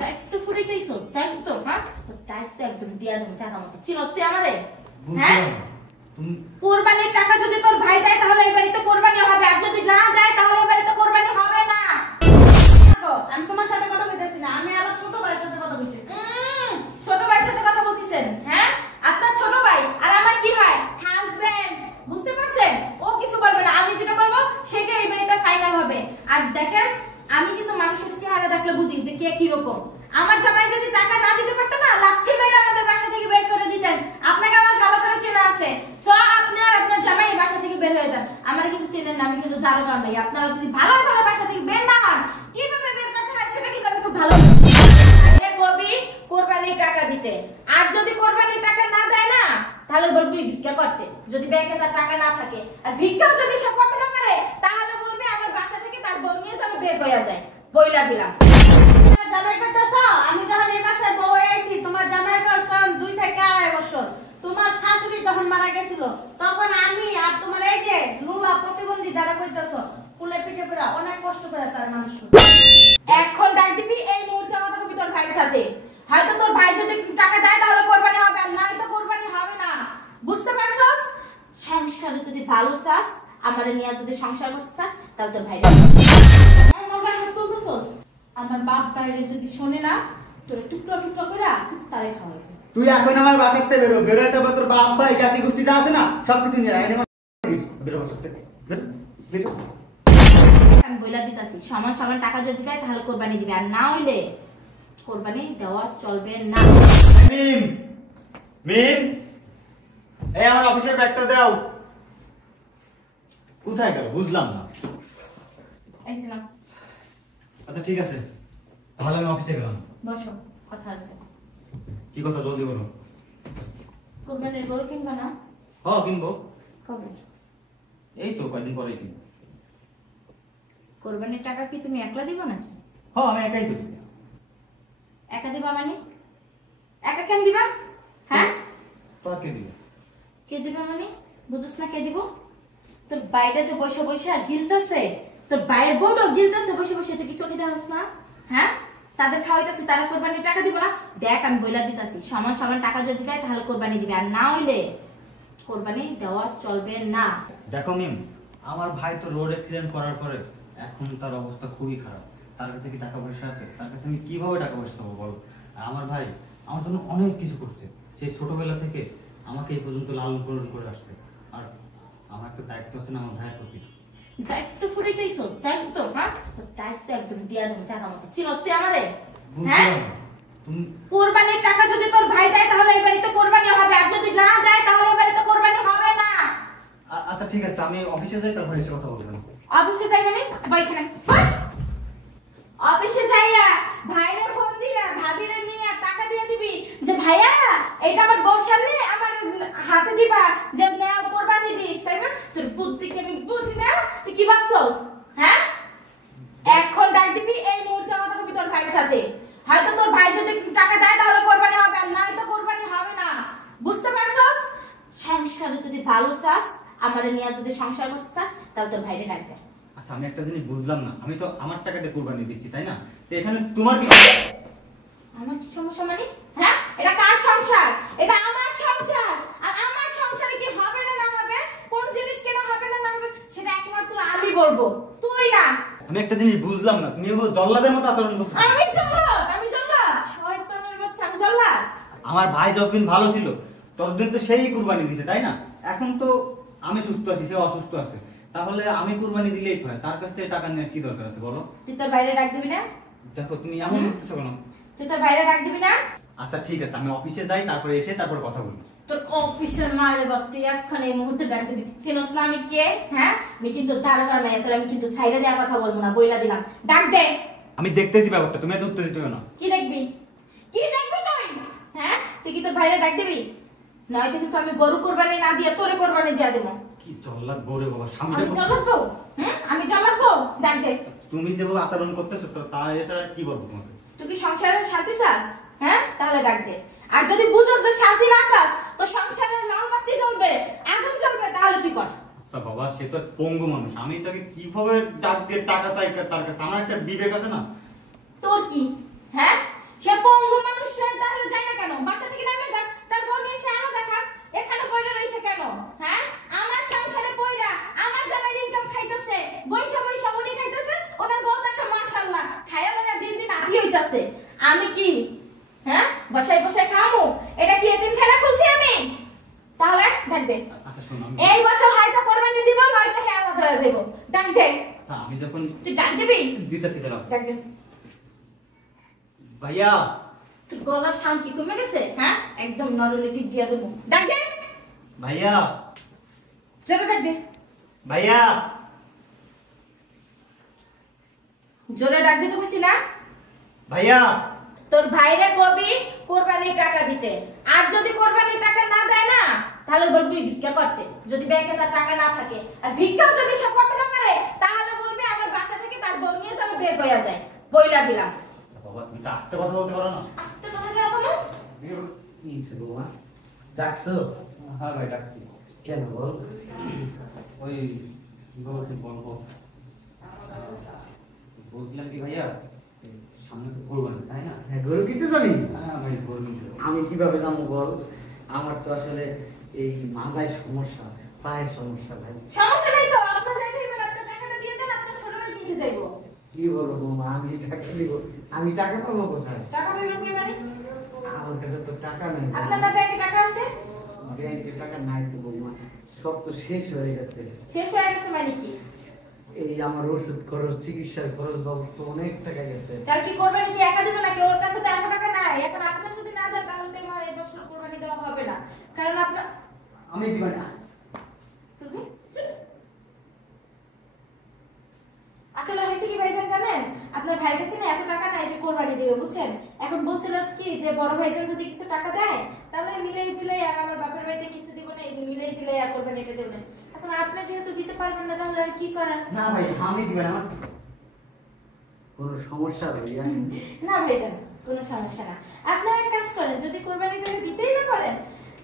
দায়িত্ব ফুরাইতেইছস দায়িত্ব, হ্যাঁ? তোর দায়িত্ব একদম দিয়া দেবো টাকা মতো। চিনস তুই আমাদের? হ্যাঁ? কোরবানির টাকা যদি তোর ভাই দেয় তাহলে এই বাড়িতে কোরবানি হবে, আর যদি না দেয় তাহলে এই বাড়িতে কোরবানি হবে না। আমি তোমার সাথে কথা বলতেছি না, আমি আমার ছোট ভাইয়ের সাথে কথা বলতেছি। ছোট ভাইয়ের সাথে কথা বলতেছেন? হ্যাঁ, আপনার ছোট ভাই আর আমার কি হয়? হাজবেন্ড। বুঝতে পারছেন? ও কিছু বলবে না, আমি যেটা বলবো সেটাই এই বাড়িতে ফাইনাল হবে। আর দেখেন, আমি কিন্তু মানুষের চেহারা দেখলে বুঝি যে কে কি রকম। আমার জামাই যদি টাকা না দিতে পারতো না, লাথি মেরে আমাদের বাসা থেকে বের করে দিতেন। আপনাকে আমার ভালো করে চেনা আছে, সো আপনি আর আপনার জামাই এই বাসা থেকে বের হয়ে যান। আমার কিন্তু চেনেন না, আমি কিন্তু দারোগা নই। আপনারা যদি ভালোভাবে বাসা থেকে বের না হন, কিভাবে বের করতে হয় সেটা কিন্তু আমি খুব ভালো আরে কবি কোরবানির টাকা দিতে। আর যদি কোরবানির টাকা না দেয় না, তাহলে বলবি ভিক্ষা করতে, যদি ব্যাংকে তার টাকা না থাকে। আর ভিক্ষাও যদি সে করতে না পারে, তাহলে বলবে আমার বাসা থেকে তার বউ নিয়ে যেন বের হয়ে যায়। বইলা দিলাম। জামাই করতেছ, আমি যখন এই বাসায় বউ হয়েছি, তোমার জামাই বয়স তখন 2 থেকে 2.5 বছর। তোমার শাশুড়ি যখন মারা গেছিল, তখন আমি আর তোমার এই যে লুলা প্রতিবন্ধী যারা করতেছ, কুলে পিঠে পড়া অনেক কষ্ট করে তার মানুষ। এখন ডাক দিবি, এই মুহূর্তে কথা কবি তোর ভাইয়ের সাথে। হয়তো তোর ভাই যদি টাকা দেয় তাহলে কোরবানি হবে, আর না তো কোরবানি হবে না। বুঝতে পারছস? সংসারে যদি ভালো চাস, আমারে নিয়ে যদি সংসার করতে চাস, তাহলে তোর ভাই আমার গায়ে হাত তুলতেছস। আমার বাপ বাইরে যদি শোনে না, তোর টুকরা টুকরা করে তারে খাওয়াইবে। তুই এখন আমার বাসাতে বেরো, বেরোয় তবে তোর বাপ ভাই জাতি গোষ্ঠী যা আছে না সবকিছু নিয়ে আয়। বেরো বাসাতে, বেরো। আমি বইলা দিতাছি, সমান সমান টাকা যদি দেয় তাহলে কোরবানি দিবে, আর না হইলে কোরবানি দেওয়া চলবে না। মিম, মিম, এই আমার অফিসের ব্যাগটা দাও। কোথায় গেল বুঝলাম না। এই যে নাও। আচ্ছা ঠিক আছে, তাহলে আমি অফিসে গেলাম। বসো, কথা আছে। কি কথা জলদি করো। কোরবানির গরু কিনবা না? হ্যাঁ কিনবো। কবে? এই তো কয়েকদিন পরেই কিনবো। কোরবানির টাকা কি তুমি একলা দিবা নাকি? হ্যাঁ আমি একাই তো। একা দিবা মানে? একা কেন দিবা? হ্যাঁ, তোর কে দিবে? কে দিবা মানে? বুঝছ না কে দিব? তোর বাইরে যে বসে বসে গিলতেছে, তোর বাইরের বউটাও গিলতেছে বসে বসে, তুই কি চোখে দেখাস না? হ্যাঁ, তাদের খাওয়াইতেছে, তারা কোরবানির টাকা দিব না? দেখ আমি বইলা দিতাছি, সমান সমান টাকা যদি দেয় তাহলে কোরবানি দিবে, আর না হইলে কোরবানি দেওয়া চলবে না। দেখো মিম, আমার ভাই তো রোড অ্যাক্সিডেন্ট করার পরে এখন তার অবস্থা খুবই খারাপ। তার কাছে কি টাকা পয়সা আছে? তার কাছে আমি কিভাবে টাকা পয়সা পাবো বলো? আর আমার ভাই আমার জন্য অনেক কিছু করছে, সেই ছোটবেলা থেকে আমাকে এই পর্যন্ত লালন পালন করে আসছে। আর আমার একটা দায়িত্ব আছে না আমার ভাইয়ের প্রতি। দায়িত্ব ফুরাইতেইছস দায়িত্ব, হ্যাঁ? তোর দায়িত্ব একদম দিয়া দেবো টাকা মতো। চিনস তুই আমাদের? হ্যাঁ, কোরবানির টাকা যদি তোর ভাই দেয় তাহলে এই বাড়িতে কোরবানি হবে, আর যদি না দেয় তাহলে এই বাড়িতে কোরবানি হবে না। আচ্ছা ঠিক আছে, আমি অফিসে যাই, তারপরে এসে কথা বলবেন। অফিসে যাই মানে বাড়িখানে বস। অফিসে যাইয়া ভাইরে ফোন দিয়া ভাবিরে নিয়ে টাকা দিয়ে দিবি যে ভাইয়া এটা আমার বউর সামনে আমার হাতে দিবা, যে নাও কোরবানি দিস, তাই না? তোর বুদ্ধি কি আমি বুঝি না? তুই কি ভাবছস? হ্যাঁ, এখন ডাক দিবি, এই মুহূর্তে কথা কবি তোর ভাইয়ের সাথে। হয়তো তোর ভাই যদি টাকা দেয় তাহলে কোরবানি হবে, আর না তো কোরবানি হবে না। বুঝতে পারছস? সংসারে যদি ভালো চাস, আমারে নিয়ে যদি সংসার করতে চাস, তাহলে তোর ভাইরে ডাক দে। আচ্ছা আমি একটা জিনিস বুঝলাম না, আমি তো আমার টাকাতে কুরবানি দিচ্ছি তাই না? তো এখানে তোমার কি আমার কি সমস্যা মানে? হ্যাঁ, এটা কার সংসার? এটা আমার সংসার। আর আমার সংসারে কি হবে না না হবে, কোন জিনিস কেন হবে না না হবে, সেটা একমাত্র আমি বলবো, তুই না। আমি একটা জিনিস বুঝলাম না, তুমি এভাবে জল্লাদের মতো আচরণ করছো। আমি জল্লাদ? আমি জল্লাদ? শয়তানের বাচ্চা, আমি জল্লাদ? আমার ভাই যতদিন ভালো ছিল ততদিন তো সেই কুরবানি দিছে তাই না? এখন তো আমি সুস্থ আছি, সে অসুস্থ আছে, তাহলে আমি কুরবানি দিলেই তো হয়। তার কাছ থেকে টাকা নেওয়ার কি দরকার আছে বলো? তুই তোর বাইরে ডাক দিবি না? দেখো তুমি এমন করতেছো কেন? তুই তোর বাইরে ডাক দিবি না? আচ্ছা ঠিক আছে, আমি অফিসে যাই, তারপরে এসে তারপর কথা বলবো। তোর অফিসের মারে বাপ, তুই এখন এই মুহূর্তে ডাক দিবি। চিনোস না আমি কে? হ্যাঁ, আমি কিন্তু দারোগার মেয়ে, তোর আমি কিন্তু সাইডে দেওয়ার কথা বলবো না, বইলা দিলাম। ডাক দে। আমি দেখতেছি ব্যাপারটা, তুমি এত উত্তেজিত হও না। কি দেখবি? কি দেখবি তুই? হ্যাঁ, তুই কি তোর ভাইরে ডাক দিবি? নয়তো কিন্তু আমি গরু কোরবানি না দিয়ে তোরে কোরবানি দিয়া দেবো। কি জল্লাদ বউরে বাবা, আমি স্বামীটা জ্বলাবো? আমি জ্বলাবো? ডাক দে। তুমি যেভাবে আচরণ করতেছো তো তা এছাড়া কি বলবো তোমাকে? তুই কি সংসারের সাথী চাস? হ্যাঁ, তাহলে ডাক দে। আর যদি বুঝো যে সাথী না চাস, তো সংসারের লাল বাতি জ্বলবে, আগুন জ্বলবে, তাহলে তুই কর। আচ্ছা বাবা, সে তো পঙ্গু মানুষ, আমি তাকে কিভাবে ডাক দিয়ে টাকা চাই তার কাছে? আমার একটা বিবেক আছে না? তোর কি? হ্যাঁ, আছে। আমি কি হ্যাঁ বসাই বসাই খামু? এটা কি এতিমখানা খুলছি আমি? তাহলে ডাক দে। আচ্ছা শোনো, এই বছর হয়তো কোরবানি দিব, নয়তো হ্যাঁ আলাদা হয়ে যাবো। ডাক দে। আচ্ছা আমি যখন তুই ডাক দিবি? দিতেছি গেলাম। ডাক দে। ভাইয়া তোর গলার সাউন্ড কি কমে গেছে? হ্যাঁ একদম নরলিটি দিয়ে দেবো। ডাক দে। ভাইয়া জোরে ডাক দে। ভাইয়া জোরে ডাক দিতে কইছি না? ভাইয়া তোর ভাইরে কবি কোরবানির টাকা দিতে, আর যদি কোরবানির টাকা না দেয় না তাহলে বলবি ভিক্ষা করতে, যদি ব্যাংকে তার টাকা না থাকে। আর ভিক্ষাও যদি সে করতে না পারে তাহলে বলবি আমার বাসা থেকে তার বউ নিয়ে যেন বের হয়ে যায়। বইলা দিলাম। বাবা তুমি তো আস্তে কথা বলতে পারো না? আস্তে কথা কেন বলো? কিসে বাবা? ডাকছস? হ্যাঁ ভাই ডাকছি। কেন বল? ওই কি বলছি বলবো, বলছিলাম কি ভাইয়া, সামনে তো কোরবানি তাই না? হ্যাঁ, গরু কিনতে যাবি? হ্যাঁ ভাই কোরবানি। আমি কিভাবে যাবো বল? আমার তো আসলে এই মাথায় সমস্যা, পায়ের সমস্যা ভাই। সমস্যা নাই তো, আপনার যাইতে হবে, আপনার টাকাটা দিয়ে দেন, আপনার ছোট ভাই নিতে যাইবো। কি বলবো বৌমা, আমি টাকা দিব? আমি টাকা পাবো কোথায়? টাকা পাইবেন কই মানে? আমার কাছে তো টাকা নেই। আপনার না ব্যাংকে টাকা আছে? ব্যাংকে টাকা নাই তো বৌমা, সব তো শেষ হয়ে গেছে। শেষ হয়ে গেছে মানে কি? এই আমার ওষুধ খরচ, চিকিৎসার খরচ বাবদ তো অনেক টাকা গেছে। তার কি কোরবানি কি একা দিবে নাকি? ওর কাছে তো এত টাকা নাই। এখন আপনার যদি না দেন তাহলে তো আমার এই বছর কোরবানি দেওয়া হবে না, কারণ আপনার আমি দিব না। আসলে হয়েছে কি ভাইজান জানেন, আপনার ভাইয়ের কাছে না এত টাকা নাই যে কোরবানি দেবে, বুঝছেন? এখন বলছিল কি যে বড় ভাইজান যদি কিছু টাকা দেয় তাহলে মিলাই ঝিলাই আর আমার বাপের বাড়িতে কিছু দিব না, মিলাই ঝিলাই আর কোরবানিটা দেবেন। এখন আপনি যেহেতু দিতে পারবেন না তাহলে আর কি করার? না ভাই আমি দিবেন আমার কোনো সমস্যা ভাইয়া? না ভাইজান কোনো সমস্যা না। আপনারা এক কাজ করেন, যদি কোরবানিটা দিতেই না পারেন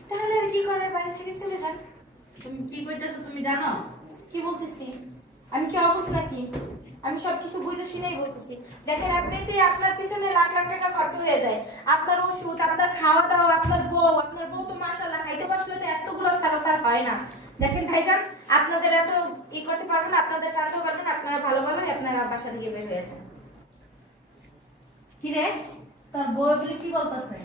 তাহলে আর কি করার, বাড়ি থেকে চলে যান। তুমি কি কইতেছো তুমি জানো? কি বলতেছি? আমি কি অবুঝ নাকি? আমি সবকিছু বুঝে শুনেই বলতেছি। দেখেন আপনিতেই আপনার পিছনে লাখ লাখ টাকা খরচ হয়ে যায়, আপনার ওষুধ, আপনার খাওয়া দাওয়া, আপনার বউ তো মাশাআল্লাহ খাইতে বসলে তো এতগুলো ছাড়া তার হয় না। দেখেন ভাইজান আপনাদের এত করতে পারবেন, আপনাদের টানতে পারবেন, আপনারা ভালো ভালো আপনারা বাসা থেকে বের হয়ে যান। কি রে, তোর বউ বলে কি বলতেছে?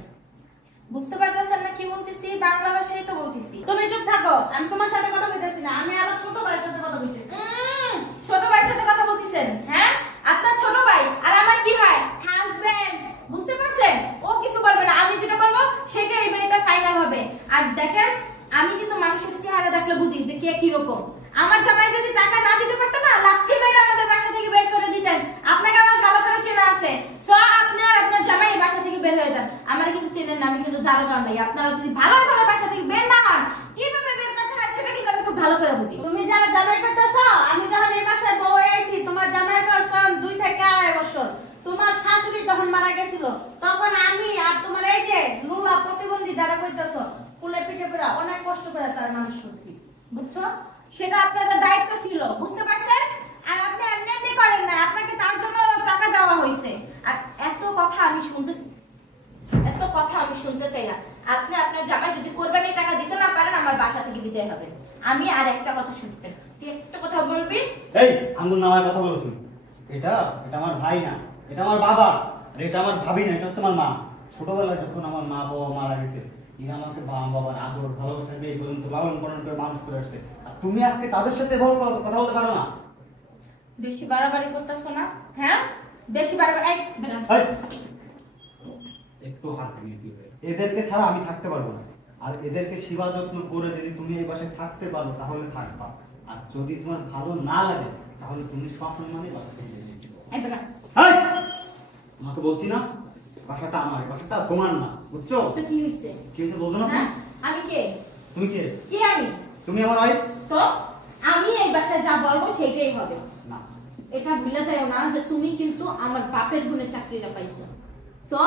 বুঝতে পারতেছেন না কি বলতেছি? বাংলা ভাষায় তো বলতেছি। তুমি চুপ থাকো, আমি তোমার সাথে কথা বলতেছি না, আমি আমার ছোট ভাইয়ের সাথে কথা বলতেছি। ছোট ভাইয়ের সাথে কথা বলতেছেন? হ্যাঁ আপনার ছোট ভাই আর আমার কি ভাই? হাজবেন্ড। বুঝতে পারছেন? ও কিছু বলবে না, আমি যেটা বলবো সেটা এই বাড়িতে ফাইনাল হবে। আর দেখেন আমি কিন্তু মানুষের চেহারা দেখলে বুঝি যে কে কি রকম। আমার জামাই যদি টাকা না দিতে পারতো না, লাথি মেরে আমাদের বাসা থেকে বের করে দিতেন। আপনাকে আমার ভালো করে চেনা আছে, সো আপনি আর আপনার জামাই এই বাসা থেকে বের হয়ে যান। আমার কিন্তু চেনেন না, আমি কিন্তু দারোগা ভাই। আপনারা যদি ভালো ভালো বাসা থেকে বের না হন, কিভাবে বের করতে হয় সেটা কিন্তু আমি খুব ভালো করে বুঝি। তুমি যারা জামাই করতেছ, আমি যখন এই বাসায় বউ হয়েছি, তোমার জামাইয়ের বয়স তখন 2 থেকে 2.5 বছর। তোমার শাশুড়ি যখন মারা গেছিল তখন আমি আর তোমার এই যে লুলা প্রতিবন্ধী যারা কইতেছ, কুলে পিঠে করে অনেক কষ্ট করে তার মানুষ করছি, বুঝছো? সেটা আপনাদের দায়িত্ব ছিল, বুঝতে পারছেন? আর আপনি এমনি এমনি করেন না, আপনাকে তার জন্য টাকা দেওয়া হয়েছে। আর এত কথা আমি শুনতে চাই না। আপনি আপনার জামাই যদি কোরবানির টাকা দিতে না পারেন, আমার বাসা থেকে বিদায় হবেন। আমি আর একটা কথা শুনতেন, তুই একটা কথা বলবি? এই আঙ্গুল নামায় কথা বলো তুমি। এটা এটা আমার ভাই না, এটা আমার বাবা, আর এটা আমার ভাবি না, এটা হচ্ছে আমার মা। ছোটবেলায় যখন আমার মা বাবা মারা গেছে, এরা আমাকে বাবার আদর ভালোবাসা দিয়ে এই পর্যন্ত লালন পালন করে মানুষ করে আসছে। আর তুমি আজকে তাদের সাথে এভাবে কথা বলতে পারো না? বেশি বাড়াবাড়ি করতেছো না? হ্যাঁ বেশি বাড়াবাড়ি। এই বেরোন। এই, একটু হাত দিয়ে দিবে। এদেরকে ছাড়া আমি থাকতে পারবো না। আর এদেরকে সেবা যত্ন করে যদি তুমি এই বাসায় থাকতে পারো তাহলে থাকবা, আর যদি তোমার ভালো না লাগে তাহলে তুমি সসম্মানে বাসা থেকে বেরিয়ে যেতে পারো। এই বেরোন। এই, তোমাকে বলছি না, বাসাটা আমার, বাসাটা তোমার না, বুঝছো? তো কি হয়েছে? কি হয়েছে বলছো না? হ্যাঁ আমি কে? তুমি কে? কে আমি? তুমি আমার ওয়াইফ তো আমি এই বাসায় যা বলবো সেটাই হবে। না। এটা ভুলে যাও না যে তুমি কিন্তু আমার বাপের গুণে চাকরিটা পাইছো। তো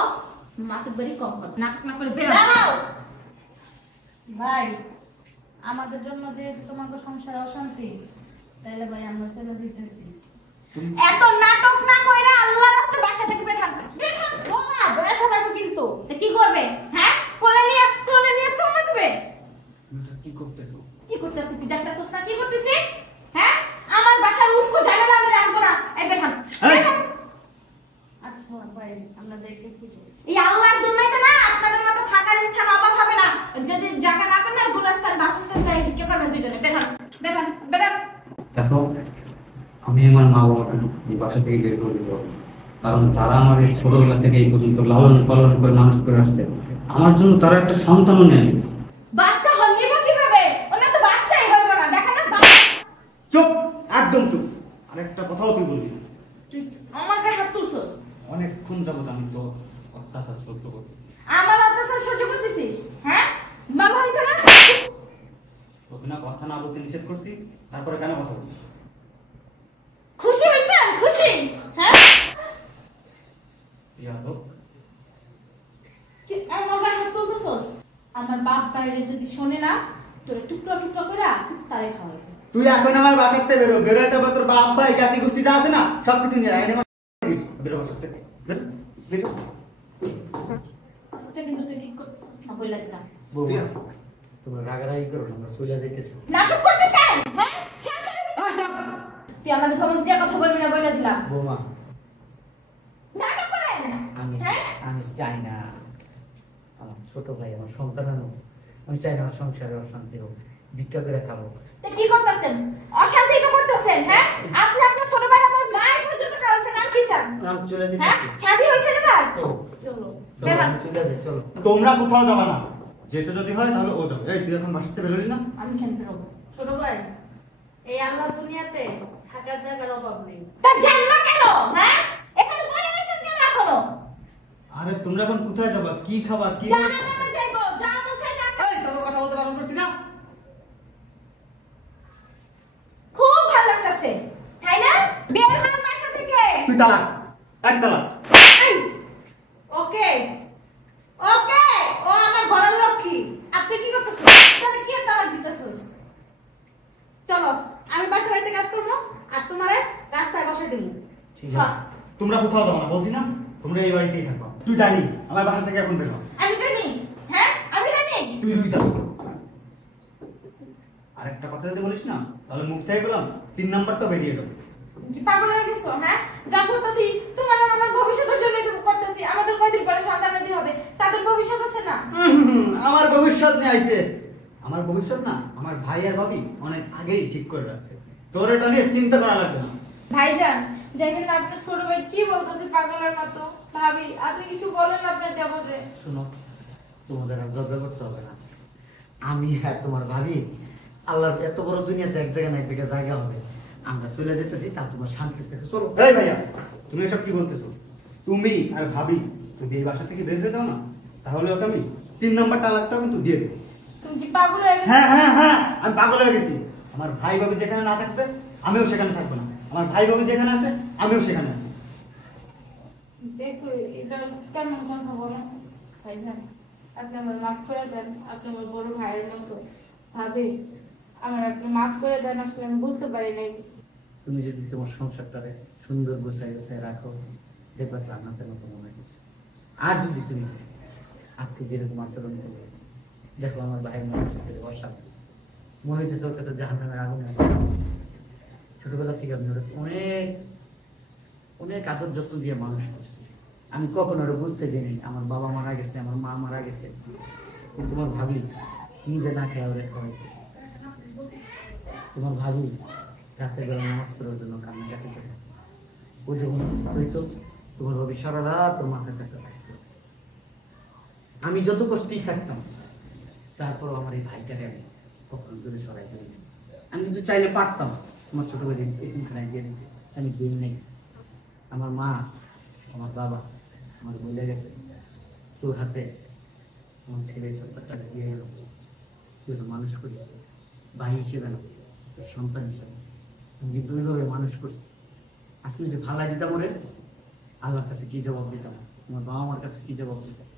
মাকে বাড়ি কম হবে, নাটক না করে বেরো। দাঁড়াও ভাই, আমাদের জন্য যেহেতু তোমাকে সংসারে অশান্তি, তাহলে ভাই আমরা চলে দিতেছি। এত নাটক না কইরা আল্লাহর রাস্তায় বাসা থেকে বের হন। বের হন। না ব্যথা পাবো কিন্তু। তো কি করবে? হ্যাঁ কোলে নিয়ে চুমা দিবে? তুমি কি করতেছো? কি করতেছিস তুই? দেখতেছিস না কি করতেছিস? হ্যাঁ আমার বাসার উঠকো ঝামেলা আমি রাখবো না। এই বের হন। বের হন। আচ্ছা ভাই, আমরা দেখেছি। এই আল্লাহর দুনিয়াতে না আপনাদের মতো থাকার স্থান অভাব হবে না। যদি জায়গা না পান না গুলাস্তান বাসস্থান যাই ভিক্ষা করবেন দুইজনে। বেরান বেরান বেরান। দেখো, আমি আমার মা বাবাকে এই বাসা থেকে বের করে দেবো, কারণ তারা আমার এই ছোটবেলা থেকে এই পর্যন্ত লালন পালন করে মানুষ করে আসছে। আমার জন্য তারা একটা সন্তানও নেই। বাচ্চা হল নিব কিভাবে? ওনা তো বাচ্চাই হইব না, দেখেন না। চুপ, একদম চুপ। আরেকটা কথাও তুই বলবি না। তুই আমার গায়ে হাত তুলছস। অনেকক্ষণ যাবত আমি তো অত্যাচার সহ্য করছি। আমার অত্যাচার সহ্য করতেছিস? হ্যাঁ, ভালো হইছে না? তোকে না কথা না বলতে নিষেধ করছি, তারপরে কেন কথা বলছিস? খুশি হইছেন? খুশি? হ্যাঁ, ইয়াদব, কি আমার গায়ে হাত তুলছস? আমার বাপ বাইরে যদি শোনে না, তোরে টুকরা টুকরা করে তারে খাওয়াই। তুই এখন আমার বাসার থেকে বেরো, বেরোয় তারপর তোর বাপ ভাই জাতি গোষ্ঠী যা আছে না সবকিছু নিয়ে আয়। বেরো বাসা থেকে, বেরো, বেরো। সেটা কিন্তু তুই ঠিক করতেছিস না, বইলা দিলাম। বৌমা, তোমরা রাগারাগি করো না, আমরা চলে যাইতেছি। নাটক করতেছেন? হ্যাঁ, তুই আমার ধমক দিয়ে কথা বলবি না, বইলা দিলাম। বৌমা, নাটক করেন? আমি হ্যাঁ? আমি চাই না আমার ছোট ভাই আমার সন্তান হোক, আমি চাই না আমার সংসারে অশান্তি হোক, ভিক্ষা করে খাবো। তা কি করতেছেন? অশান্তি তো করতেছেন। হ্যাঁ, আপনি আপনার ছোট ভাই আমার মায়ের পর্যন্ত খাওয়াছেন, আর কি চান? আমি চলে হ্যাঁ, যেতেছি। শাদি হইছে না বাস? চলো, চলো চলো, বেরান। আমি চলে যাই, চলো। তোমরা কোথাও যাবে না। যেতে যদি হয় তাহলে ও যাবে। এই তুই এখন বাসা থেকে বেরোলি না? আমি কেন বেরোবো? ছোট ভাই, এই আল্লাহ দুনিয়াতে থাকার জায়গার অভাব নেই। তা জান না কেন? হ্যাঁ, এখানে বলে গেছেন কেন এখনো? আরে তোমরা এখন কোথায় যাবা, কি খাবা, কি জানা যাবে যাইবো, যা মুছে যা। এই তোকে কথা বলতে বারণ করছি না। খুব ভালো লাগতেছে, তাই না? বের হন বাসা থেকে। তুই তালাক, এক তালাক। ওকে ওকে, ও আমার ঘরের লক্ষ্মী। আপনি কি করতেছেন? তাহলে কি তারা দিতেছস? চলো, আমি বাসা বাড়িতে কাজ করবো আর তোমারে রাস্তায় বসে দিব। ঠিক আছে। তোমরা কোথাও যাবো না বলছি না, তোমরা এই বাড়িতেই থাকবা। তুই জানি আমার বাসা থেকে এখন বের হ। আমি জানি, হ্যাঁ আমি জানি। তুই দুই যাবি। আরেকটা কথা যদি বলিস না তাহলে মুখ থেকে গেলাম 3 নাম্বারটা বেরিয়ে যাবে। কি পাগল হয়ে গেছো? হ্যাঁ, যা করতেছি তোমার আর আমার ভবিষ্যতের জন্যই তো করতেছি। আমাদের কয়দিন পরে সন্তানাদি হবে, তাদের ভবিষ্যৎ আছে না? আমার ভবিষ্যৎ নিয়ে আইছে। আমার ভবিষ্যৎ না আমার ভাই আর ভাবি অনেক আগেই ঠিক করে রাখছে। তোর এটা নিয়ে চিন্তা করা লাগবে না। ভাইজান, দেখেন না আপনার ছোট ভাই কি বলতেছে পাগলের মতো। ভাবি, আপনি কিছু বলেন না আপনার দেবরে। শোনো, তোমাদের আর ঝগড়া করতে হবে না। আমি আর তোমার ভাবি আল্লাহর এত বড় দুনিয়াতে এক জায়গায় না এক জায়গায় জায়গা হবে, আমরা চলে যেতেছি, তা তোমার শান্তি থেকে চলো। এই ভাইয়া, তুমি এসব কি বলতেছো? তুমি আর ভাবি যদি এই বাসা থেকে বের হয়ে যাও না তাহলে ওকে আমি 3 নাম্বার তালাকটাও কিন্তু দিয়ে দেবো। তুমি কি পাগল হয়ে গেছো? হ্যাঁ হ্যাঁ হ্যাঁ, আমি পাগল হয়ে গেছি। আমার ভাই ভাবি যেখানে না থাকবে আমিও সেখানে থাকবো না। আমার ভাই ভাবি যেখানে আছে আমিও সেখানে আছি। দেখো, এটা কেমন কথা বলেন? ভাইজান, আপনি আমার মাফ করে দেন। আপনি আমার বড় ভাইয়ের মতো। ভাবি, আমার আপনি মাফ করে দেন। আসলে আমি বুঝতে পারি নাই। তুমি যদি তোমার সংসারটারে সুন্দর গোছাই গোছাই রাখো, দেখবা জান্নাতের মতো মনে হচ্ছে। আর যদি তুমি আজকে যেরকম আচরণ করবে, দেখো আমার ভাইয়ের মনে হচ্ছে অসাধ্য, মনে হচ্ছে ওর কাছে জাহান্নামের আগুন। ছোটবেলা থেকে আমি ওরা অনেক অনেক আদর যত্ন দিয়ে মানুষ করছি। আমি কখনো ওরা বুঝতে দিইনি আমার বাবা মারা গেছে, আমার মা মারা গেছে, কিন্তু তোমার ভাবি নিজে না খেয়ে ওরা খাওয়াইছে। তোমার ভাবি রাতের বেলা নামাজ পড়ার জন্য কান্নাকাটি করে, ও যখন হইতো তোমার ভাবি সারা রাত ওর মাথার কাছে থাকতো। আমি যত কষ্টেই থাকতাম, তারপর আমার এই ভাইটাকে আমি কখনো দূরে সরাই দিই। আমি কিন্তু চাইলে পারতাম আমার ছোট ভাই এখানে দিয়ে দিতে, আমি দিই নাই। আমার মা আমার বাবা আমার বলে গেছে, তোর হাতে আমার ছেলে সন্তানটা দিয়ে গেল, তুই তো মানুষ করিস ভাই হিসেবে না, তোর সন্তান হিসেবে। আমি কিন্তু ওইভাবে মানুষ করছি। আজকে যদি ভালাই দিতাম ওরে, আল্লাহর কাছে কি জবাব দিতাম, আমার বাবা মার কাছে কি জবাব দিতাম।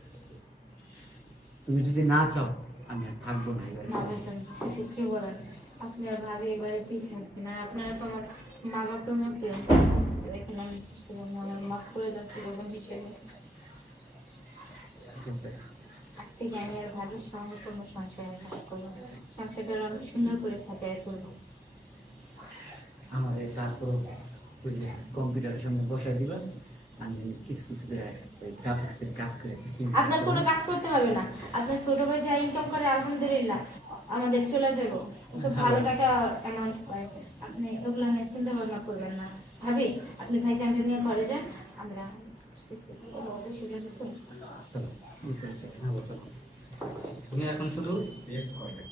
তুমি যদি না চাও আমি আর থাকবো না। না ভাইজান, কি বলেন? আপনি আর ভাবি এবারে ঠিক থাকবেন না। আপনারা তো আমার মা বাবার মতো। দেখেন, আমি আমার মাফ করে যাচ্ছি এরকম হিসেবে। ঠিক আছে, আজ থেকে আমি আর ভাবির সঙ্গে কোনো সংসারে কাজ করবো না। সংসারটা আমি সুন্দর করে সাজায় তুলবো। আমাদের তারপর কম্পিউটারের সামনে বসাই দিবেন, আমি কিছু কিছু করে ওই গ্রাফিক্সের কাজ করে আপনার কোনো কাজ করতে হবে না, আপনার ছোট ভাই যা ইনকাম করে আলহামদুলিল্লাহ আমাদের চলে যাবো, তো ভালো টাকা অ্যামাউন্ট পায়। আপনি ওগুলো নিয়ে চিন্তা ভাবনা করবেন না। ভাবি আপনি ভাই জানতে নিয়ে করে যান, আমরা আসতেছি। বেশি জরুরি তো। চলো, চলো। তুমি এখন শুধু রেস্ট করবে।